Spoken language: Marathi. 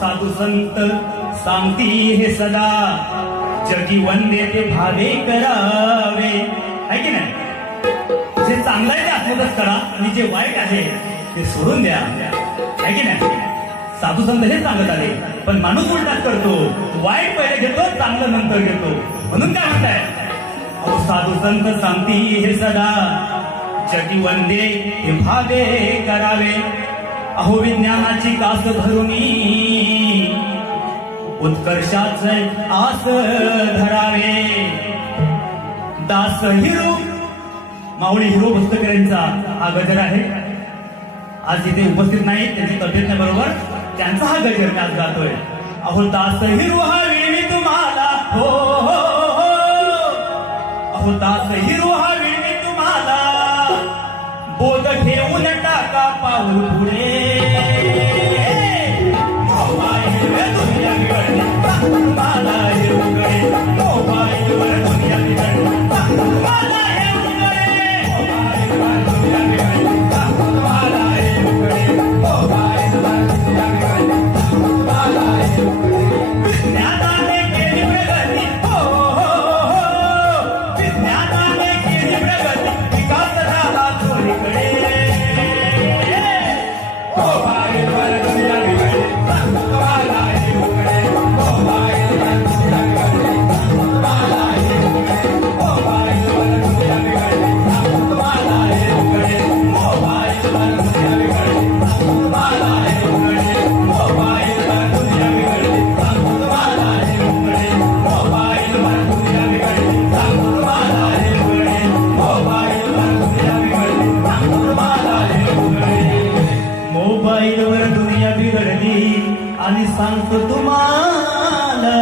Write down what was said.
संत सांगती हे सदा. जगी वंदे ते भावे करावे. आहे की नाही? जे चांगलं आहे ते आत्मदच करा आणि जे वाईट आहे ते सोडून द्या. आहे की नाही? साधू संत हे सांगत आले पण माणूस उलटाच करतो. वाईट पहिले घेतो चांगलं नंतर घेतो. म्हणून काय म्हणताय? अहो साधू संत सांगती हे सदा. जगी वंदे हे भावे करावे. अहो विज्ञानाची कास धरुनी उत्कर्षाचे आस धरावे. दास हिरो माऊली हिरो पुस्तकऱ्यांचा हा गजर आहे. आज इथे उपस्थित नाही त्यांची तब्येत बरोबर. त्यांचा हा गजर मी आज गातोय. अहो दास हिरो हा मी तुम्हाला. हो, हो, हो, हो अहो दास हिरो हा मी तुम्हाला. बोध घेऊन टाका पाऊल पुढे. मोबाईलवर दुनिया बिघडली आणि सांगतो तुम्हाला